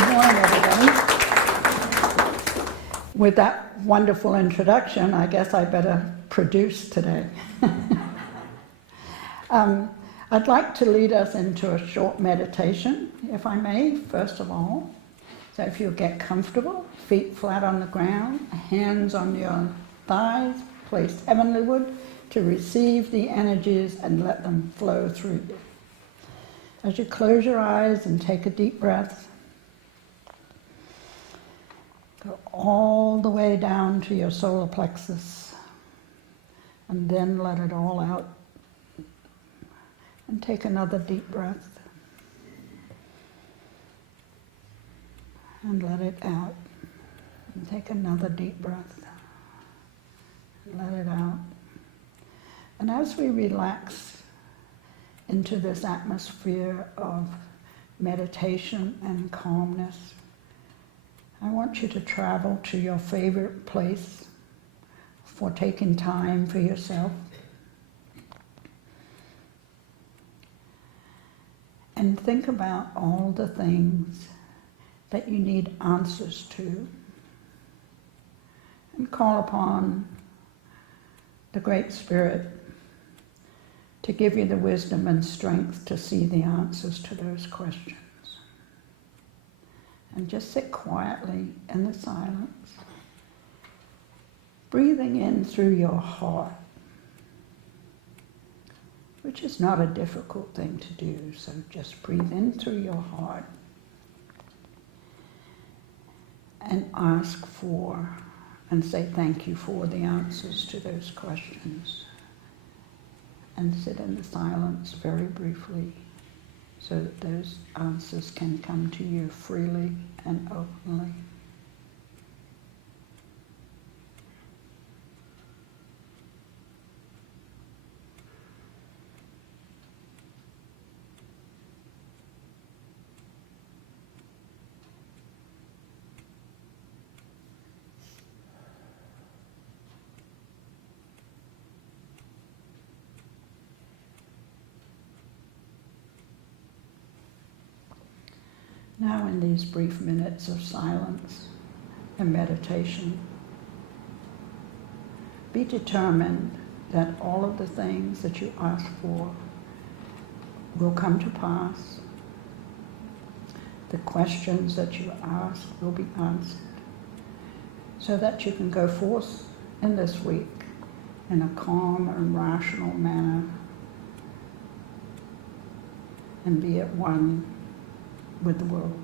Good morning, everybody. With that wonderful introduction, I guess I better produce today. I'd like to lead us into a short meditation, if I may, first of all. So if you'll get comfortable, feet flat on the ground, hands on your thighs, placed heavenlyward to receive the energies and let them flow through you. As you close your eyes and take a deep breath, go all the way down to your solar plexus, and then let it all out. And take another deep breath, and let it out. And take another deep breath, and let it out. And as we relax into this atmosphere of meditation and calmness, I want you to travel to your favorite place for taking time for yourself. And think about all the things that you need answers to. And call upon the Great Spirit to give you the wisdom and strength to see the answers to those questions. And just sit quietly in the silence, breathing in through your heart, which is not a difficult thing to do. So just breathe in through your heart and ask for and say thank you for the answers to those questions. And sit in the silence very briefly so that those answers can come to you freely and openly. Now, in these brief minutes of silence and meditation, be determined that all of the things that you ask for will come to pass. The questions that you ask will be answered, so that you can go forth in this week in a calm and rational manner and be at one with the world.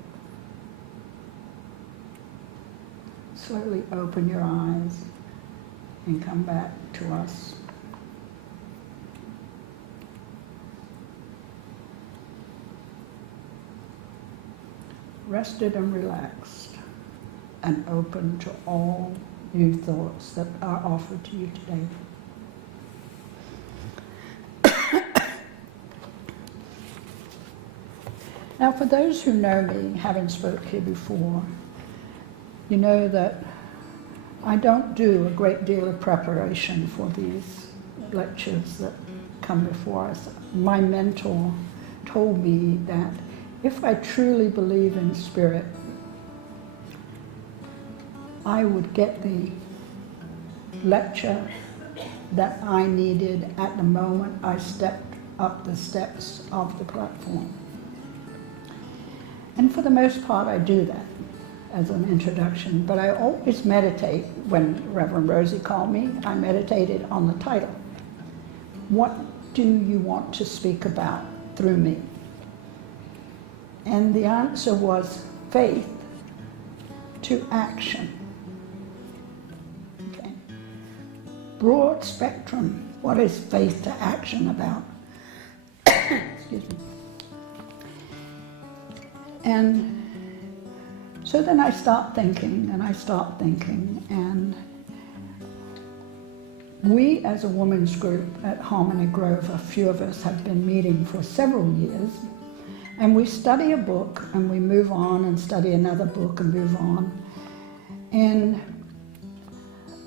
Slowly open your eyes and come back to us. Rested and relaxed and open to all new thoughts that are offered to you today. Now, for those who know me, having spoke here before, you know that I don't do a great deal of preparation for these lectures that come before us. My mentor told me that if I truly believe in spirit, I would get the lecture that I needed at the moment I stepped up the steps of the platform. And for the most part, I do that as an introduction, but I always meditate. When Reverend Rosie called me, I meditated on the title. What do you want to speak about through me? And the answer was faith to action. Okay. Broad spectrum. What is faith to action about? Excuse me. And so then I start thinking, and we as a women's group at Harmony Grove, a few of us have been meeting for several years, and we study a book and we move on and study another book and move on. And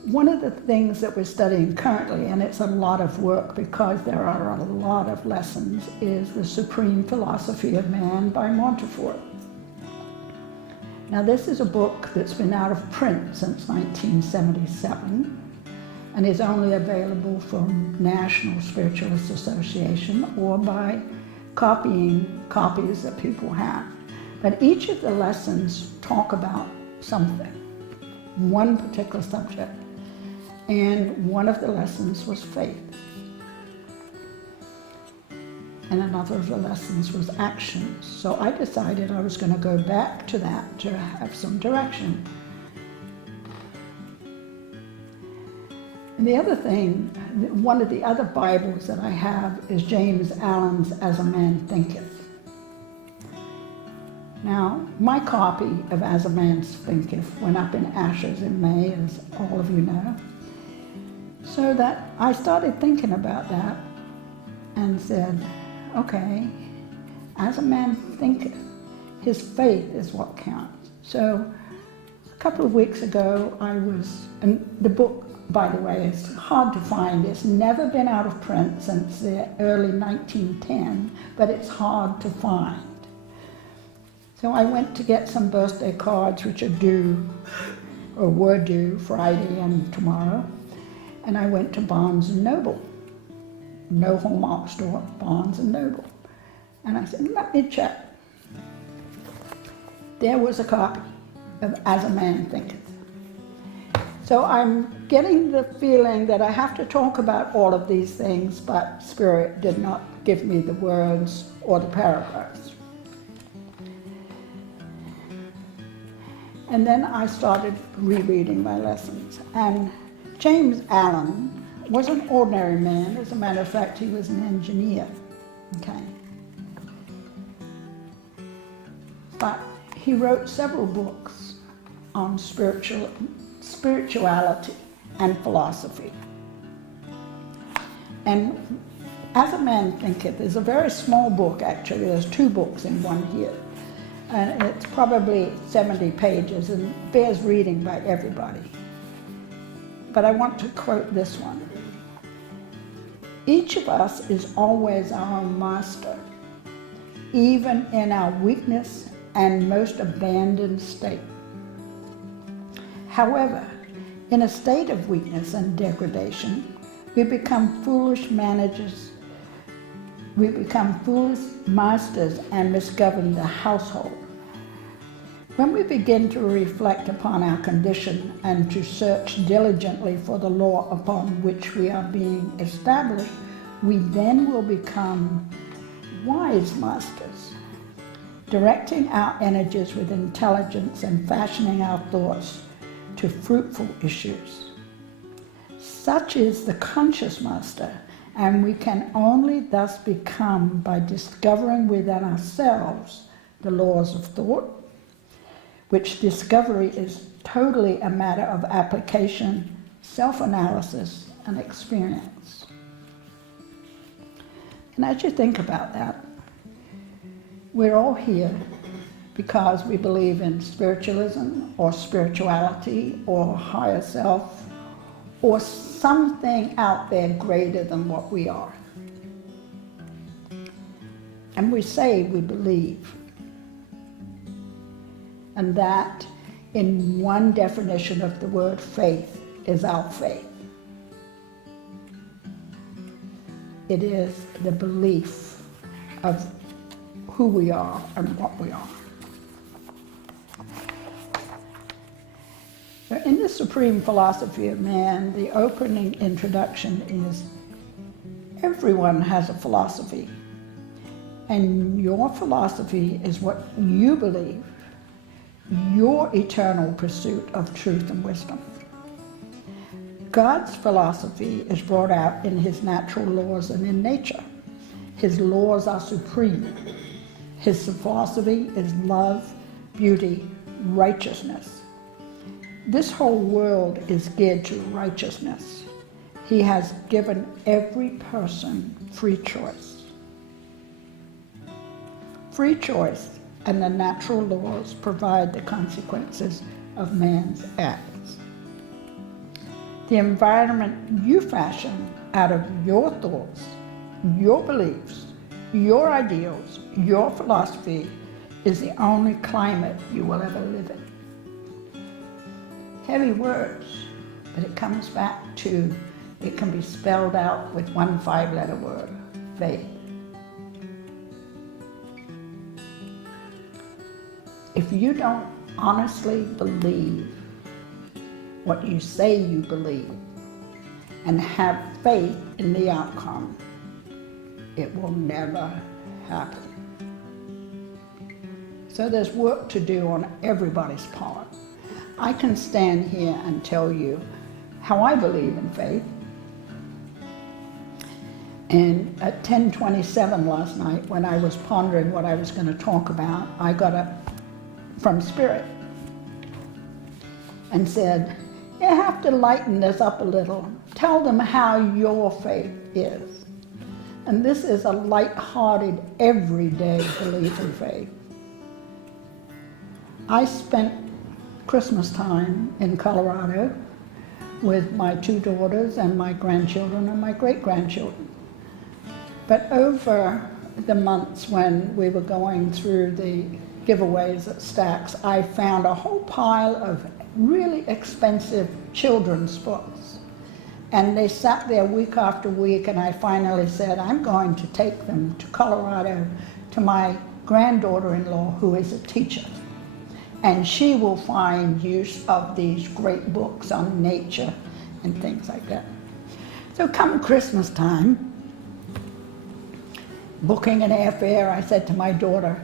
one of the things that we're studying currently, and it's a lot of work because there are a lot of lessons, is The Supreme Philosophy of Man by Montefort. Now this is a book that's been out of print since 1977 and is only available from National Spiritualist Association or by copying copies that people have. But each of the lessons talk about something, one particular subject, and one of the lessons was faith. And another of the lessons was actions. So I decided I was going to go back to that to have some direction. And the other thing, one of the other Bibles that I have is James Allen's As a Man Thinketh. Now, my copy of As a Man Thinketh went up in ashes in May, as all of you know. So that I started thinking about that and said, okay, as a man thinketh, his faith is what counts. So a couple of weeks ago and the book, by the way, is hard to find. It's never been out of print since the early 1910, but it's hard to find. So I went to get some birthday cards, which are due, or were due, Friday and tomorrow. And I went to Barnes & Noble. No Hallmark store, Barnes & Noble. And I said, let me check. There was a copy of As a Man Thinketh. So I'm getting the feeling that I have to talk about all of these things, but Spirit did not give me the words or the paragraphs. And then I started rereading my lessons. And James Allen was an ordinary man. As a matter of fact, he was an engineer, okay? But he wrote several books on spirituality and philosophy. And As a Man Thinketh is a very small book, actually. There's 2 books in one here. And it's probably 70 pages and bears reading by everybody. But I want to quote this one. Each of us is always our own master, even in our weakness and most abandoned state. However, in a state of weakness and degradation, we become foolish managers. We become foolish masters and misgovern the household. When we begin to reflect upon our condition and to search diligently for the law upon which we are being established, we then will become wise masters, directing our energies with intelligence and fashioning our thoughts to fruitful issues. Such is the conscious master, and we can only thus become by discovering within ourselves the laws of thought, which discovery is totally a matter of application, self-analysis, and experience. And as you think about that, we're all here because we believe in spiritualism or spirituality or higher self or something out there greater than what we are. And we say we believe. And that, in one definition of the word faith, is our faith. It is the belief of who we are and what we are. So in the Supreme Philosophy of Man, the opening introduction is, everyone has a philosophy. And your philosophy is what you believe, your eternal pursuit of truth and wisdom. God's philosophy is brought out in his natural laws and in nature. His laws are supreme. His philosophy is love, beauty, righteousness. This whole world is geared to righteousness. He has given every person free choice. Free choice and the natural laws provide the consequences of man's acts. The environment you fashion out of your thoughts, your beliefs, your ideals, your philosophy is the only climate you will ever live in. Heavy words, but it comes back to, it can be spelled out with one 5-letter word, faith. If you don't honestly believe what you say you believe and have faith in the outcome, it will never happen. So there's work to do on everybody's part. I can stand here and tell you how I believe in faith. And at 10:27 last night, when I was pondering what I was going to talk about, I got up from Spirit and said, you have to lighten this up a little. Tell them how your faith is. And this is a light-hearted, everyday belief in faith. I spent Christmas time in Colorado with my 2 daughters and my grandchildren and my great-grandchildren. But over the months when we were going through the giveaways at Stax, I found a whole pile of really expensive children's books. And they sat there week after week, and I finally said, I'm going to take them to Colorado to my granddaughter-in-law, who is a teacher. And she will find use of these great books on nature and things like that. So come Christmas time, booking an airfare, I said to my daughter,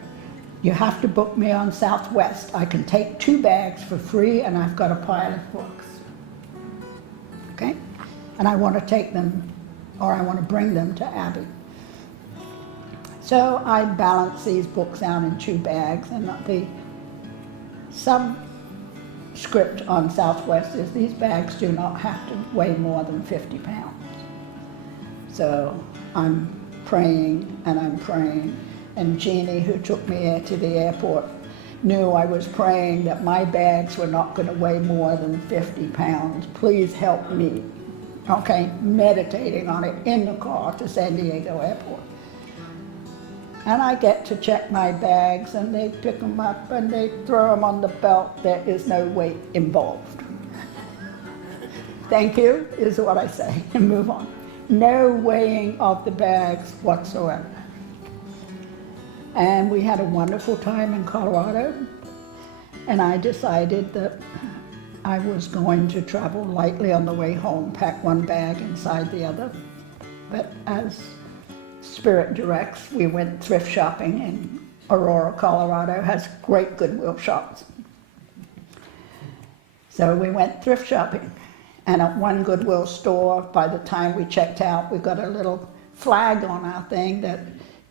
you have to book me on Southwest. I can take 2 bags for free, and I've got a pile of books. Okay? And I want to take them, or I want to bring them to Abby. So I balance these books out in 2 bags, and the subscript on Southwest is these bags do not have to weigh more than 50 pounds. So I'm praying and I'm praying, and Jeannie, who took me to the airport, knew I was praying that my bags were not going to weigh more than 50 pounds. Please help me. Okay, meditating on it in the car to San Diego airport. And I get to check my bags, and they pick them up and they throw them on the belt. There is no weight involved. Thank you is what I say, and move on. No weighing of the bags whatsoever. And we had a wonderful time in Colorado, and I decided that I was going to travel lightly on the way home, pack one bag inside the other. But as Spirit directs, we went thrift shopping in Aurora, Colorado, has great Goodwill shops. So we went thrift shopping, and at one Goodwill store, by the time we checked out, we got a little flag on our thing that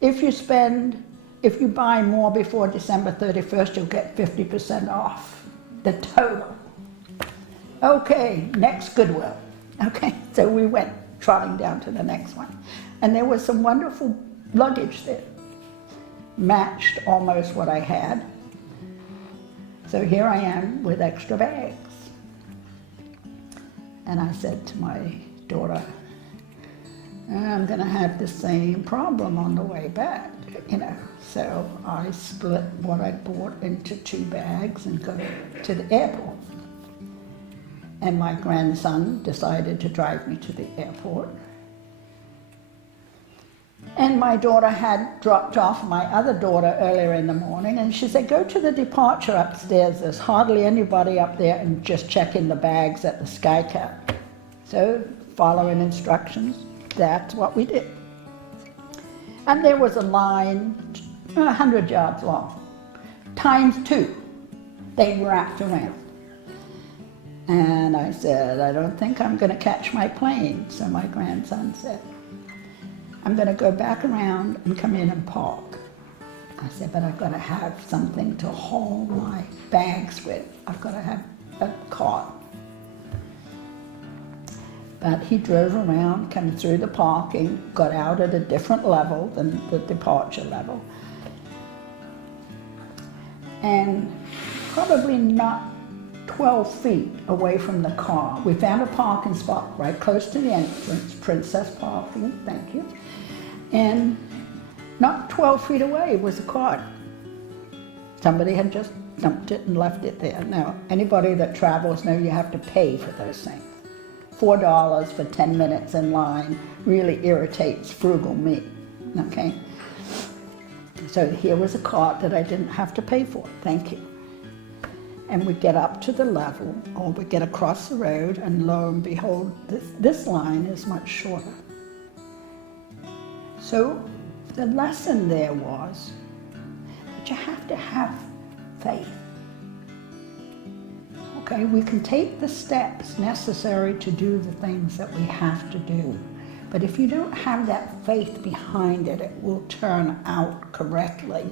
if you buy more before December 31st, you'll get 50% off the total. Okay, next Goodwill. Okay, so we went trotting down to the next one. And there was some wonderful luggage there. Matched almost what I had. So here I am with extra bags. And I said to my daughter, I'm going to have the same problem on the way back, you know. So I split what I bought into 2 bags and got it to the airport. And my grandson decided to drive me to the airport. And my daughter had dropped off my other daughter earlier in the morning, and she said, go to the departure upstairs. There's hardly anybody up there, and just check in the bags at the Skycap. So, following instructions, that's what we did. And there was a line 100 yards long, times 2. They wrapped around. And I said, I don't think I'm going to catch my plane. So my grandson said, I'm going to go back around and come in and park. I said, but I've got to have something to haul my bags with. I've got to have a cart. But he drove around, came through the parking, got out at a different level than the departure level. And probably not 12 feet away from the car, we found a parking spot right close to the entrance, Princess Parking, thank you. And not 12 feet away was a cart. Somebody had just dumped it and left it there. Now, anybody that travels know you have to pay for those things. $4 for 10 minutes in line really irritates frugal me, okay? So here was a cart that I didn't have to pay for, thank you. And we get up to the level, or we get across the road, and lo and behold, this line is much shorter. So the lesson there was that you have to have faith. Okay, we can take the steps necessary to do the things that we have to do. But if you don't have that faith behind it, it will turn out correctly.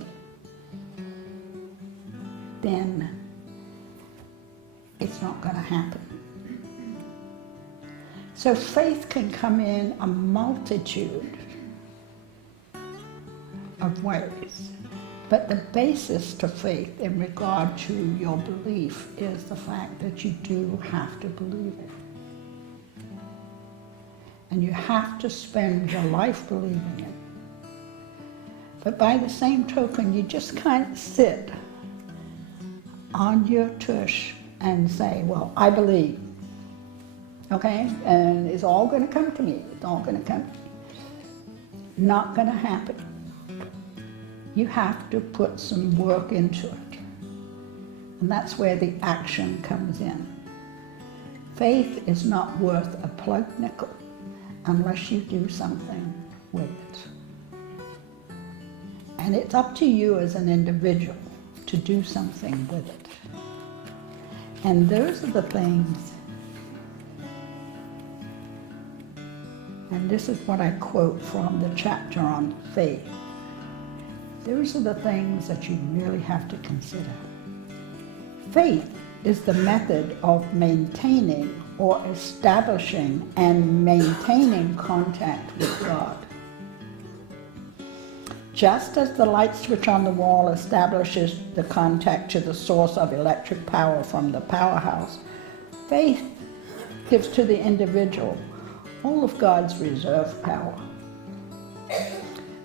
Then it's not going to happen. So faith can come in a multitude of ways. But the basis to faith in regard to your belief is the fact that you do have to believe it. And you have to spend your life believing it. But by the same token, you just can't sit on your tush and say, well, I believe, okay? And it's all going to come to me. It's all going to come. Not going to happen. You have to put some work into it. And that's where the action comes in. Faith is not worth a plug nickel unless you do something with it. And it's up to you as an individual to do something with it. And those are the things, and this is what I quote from the chapter on faith. Those are the things that you really have to consider. Faith is the method of maintaining or establishing and maintaining contact with God. Just as the light switch on the wall establishes the contact to the source of electric power from the powerhouse, faith gives to the individual all of God's reserve power.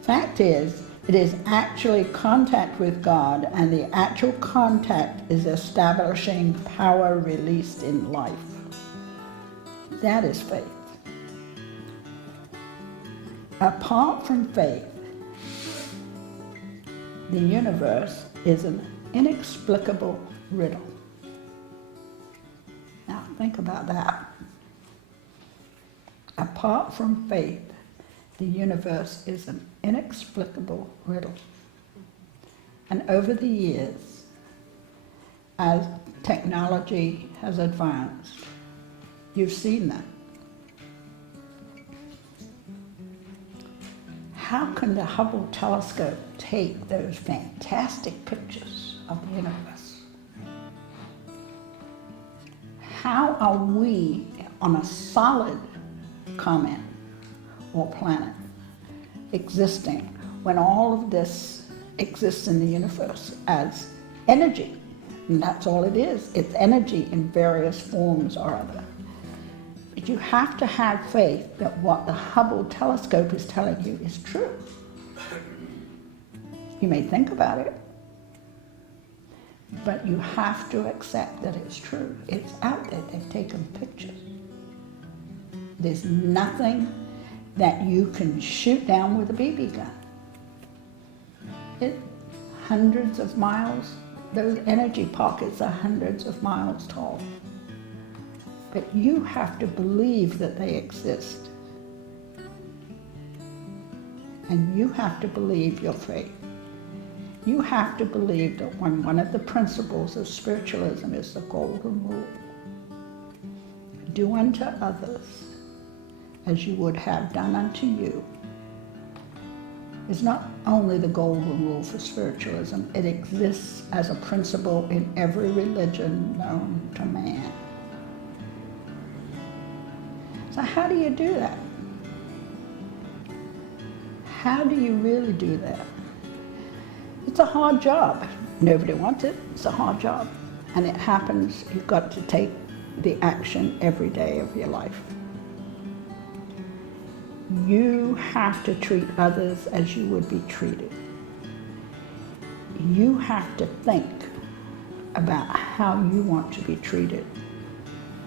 Fact is, it is actually contact with God, and the actual contact is establishing power released in life. That is faith. Apart from faith, the universe is an inexplicable riddle. Now think about that. Apart from faith, the universe is an inexplicable riddle. And over the years, as technology has advanced, you've seen that. How can the Hubble telescope take those fantastic pictures of the universe? How are we on a solid comet or planet existing when all of this exists in the universe as energy? And that's all it is. It's energy in various forms or other. But you have to have faith that what the Hubble telescope is telling you is true. You may think about it, but you have to accept that it's true. It's out there. They've taken pictures. There's nothing that you can shoot down with a BB gun. It's hundreds of miles. Those energy pockets are hundreds of miles tall. But you have to believe that they exist. And you have to believe your faith. You have to believe that one of the principles of spiritualism is the golden rule. Do unto others as you would have done unto you. It's not only the golden rule for spiritualism, it exists as a principle in every religion known to man. So how do you do that? How do you really do that? It's a hard job. Nobody wants it. It's a hard job. And it happens, you've got to take the action every day of your life. You have to treat others as you would be treated. you have to think about how you want to be treated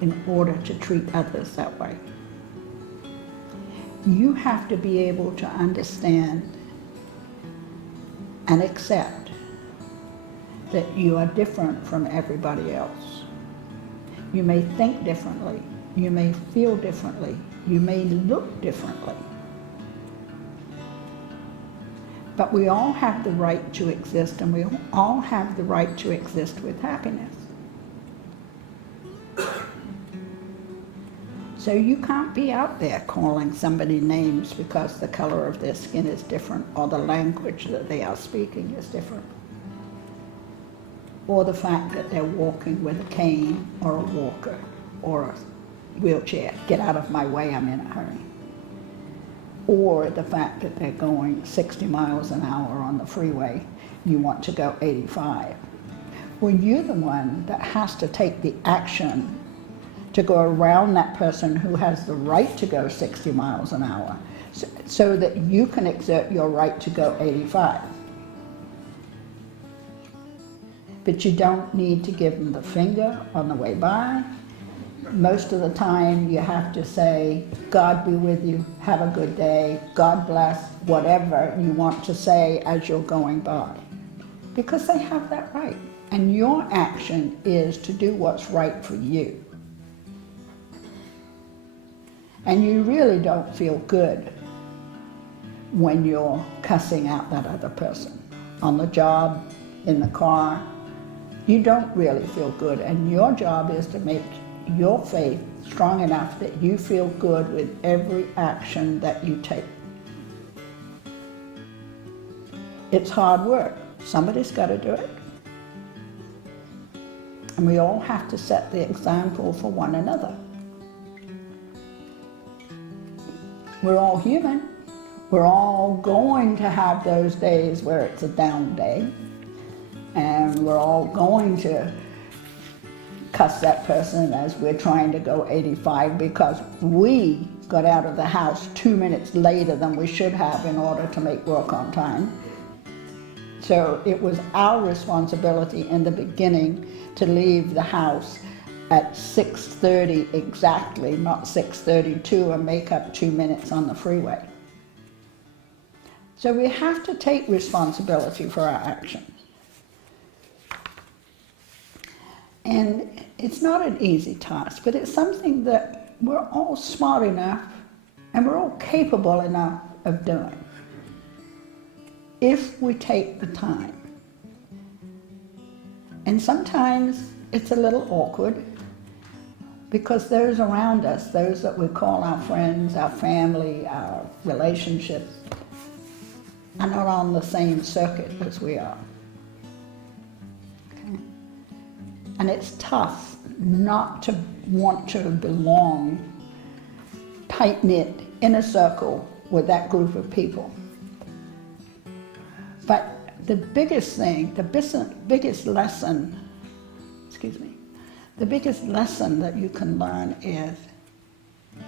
in order to treat others that way. You have to be able to understand and accept that you are different from everybody else. You may think differently, you may feel differently, you may look differently. But we all have the right to exist, and we all have the right to exist with happiness. So you can't be out there calling somebody names because the color of their skin is different, or the language that they are speaking is different, or the fact that they're walking with a cane or a walker or a wheelchair. Get out of my way, I'm in a hurry. Or the fact that they're going 60 miles an hour on the freeway, you want to go 85. Well, you're the one that has to take the action to go around that person who has the right to go 60 miles an hour so that you can exert your right to go 85. But you don't need to give them the finger on the way by. Most of the time you have to say, God be with you, have a good day, God bless, whatever you want to say as you're going by. Because they have that right. And your action is to do what's right for you. And you really don't feel good when you're cussing out that other person. On the job, in the car, you don't really feel good. And your job is to make your faith strong enough that you feel good with every action that you take. It's hard work. Somebody's got to do it. And we all have to set the example for one another. We're all human. We're all going to have those days where it's a down day. And we're all going to cuss that person as we're trying to go 85 because we got out of the house 2 minutes later than we should have in order to make work on time. So it was our responsibility in the beginning to leave the house at 6:30 exactly, not 6:32, and make up 2 minutes on the freeway. So we have to take responsibility for our actions. And it's not an easy task, but it's something that we're all smart enough and we're all capable enough of doing if we take the time. And sometimes it's a little awkward because those around us, those that we call our friends, our family, our relationships, are not on the same circuit as we are. Okay? And it's tough not to want to belong tight-knit in a circle with that group of people. But the biggest thing, the biggest lesson that you can learn is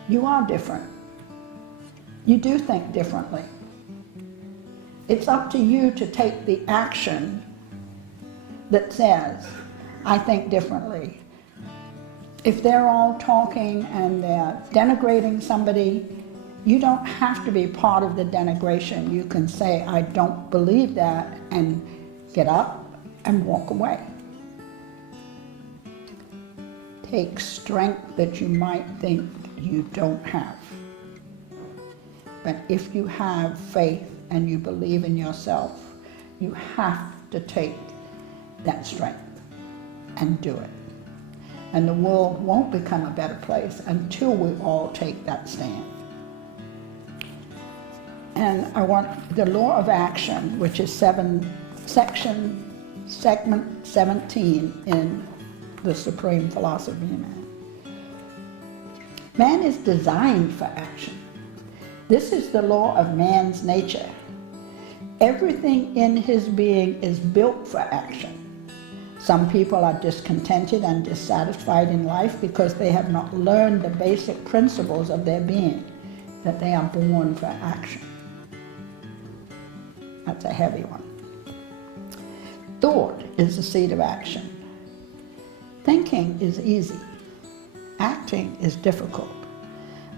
you are different. You do think differently. It's up to you to take the action that says, I think differently. If they're all talking and they're denigrating somebody, you don't have to be part of the denigration. You can say, I don't believe that, and get up and walk away. Take strength that you might think you don't have. But if you have faith and you believe in yourself, you have to take that strength and do it. And the world won't become a better place until we all take that stand. And I want the law of action, which is segment 17 in the Supreme Philosophy of Man. Man is designed for action. This is the law of man's nature. Everything in his being is built for action. Some people are discontented and dissatisfied in life because they have not learned the basic principles of their being, that they are born for action. That's a heavy one. Thought is the seed of action. Thinking is easy. Acting is difficult.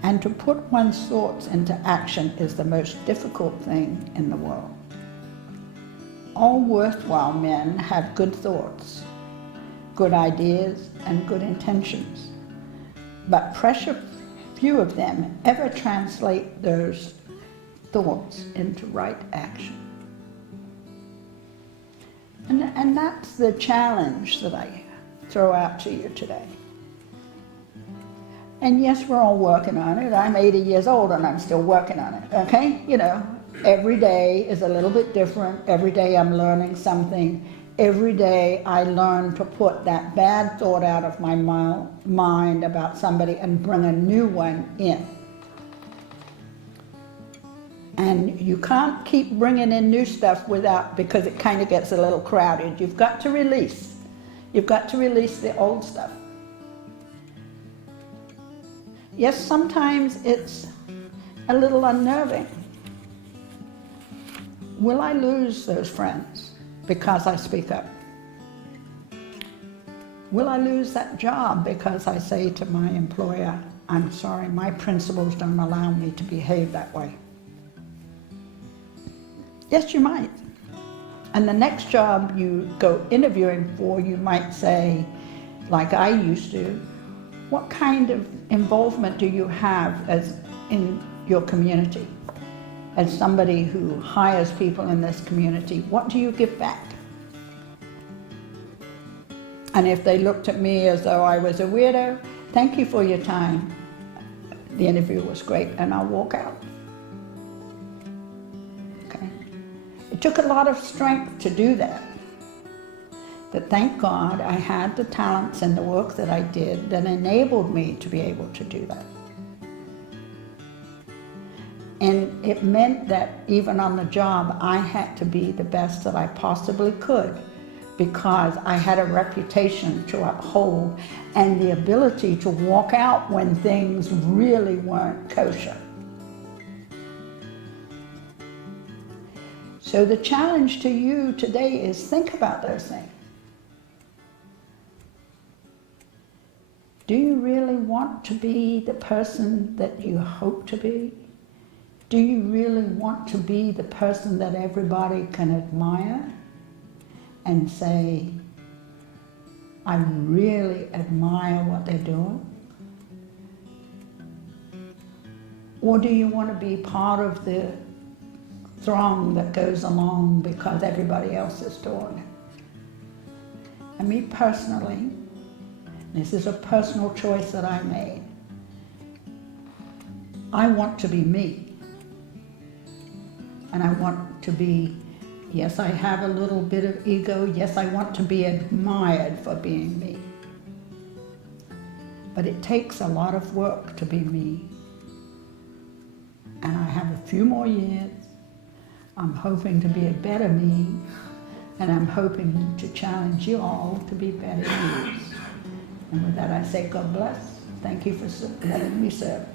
And to put one's thoughts into action is the most difficult thing in the world. All worthwhile men have good thoughts, good ideas, and good intentions. But precious few of them ever translate those thoughts into right action. And that's the challenge that I throw out to you today. And yes, we're all working on it. I'm 80 years old and I'm still working on it, okay? You know, every day is a little bit different. Every day I'm learning something. Every day I learn to put that bad thought out of my mind about somebody and bring a new one in. And you can't keep bringing in new stuff because it kind of gets a little crowded. You've got to release. You've got to release the old stuff. Yes, sometimes it's a little unnerving. Will I lose those friends because I speak up? Will I lose that job because I say to my employer, I'm sorry, my principles don't allow me to behave that way? Yes, you might. And the next job you go interviewing for, you might say, like I used to, what kind of involvement do you have in your community? As somebody who hires people in this community, what do you give back? And if they looked at me as though I was a weirdo, thank you for your time. The interview was great, and I'll walk out. Okay. It took a lot of strength to do that. But thank God I had the talents and the work that I did that enabled me to be able to do that. And it meant that even on the job, I had to be the best that I possibly could because I had a reputation to uphold and the ability to walk out when things really weren't kosher. So the challenge to you today is think about those things. Do you really want to be the person that you hope to be? Do you really want to be the person that everybody can admire and say, I really admire what they're doing? Or do you want to be part of the throng that goes along because everybody else is doing it? And me personally, this is a personal choice that I made. I want to be me. And I want to be, yes, I have a little bit of ego. Yes, I want to be admired for being me. But it takes a lot of work to be me. And I have a few more years. I'm hoping to be a better me. And I'm hoping to challenge you all to be better me's. And with that, I say, God bless. Thank you for letting me serve.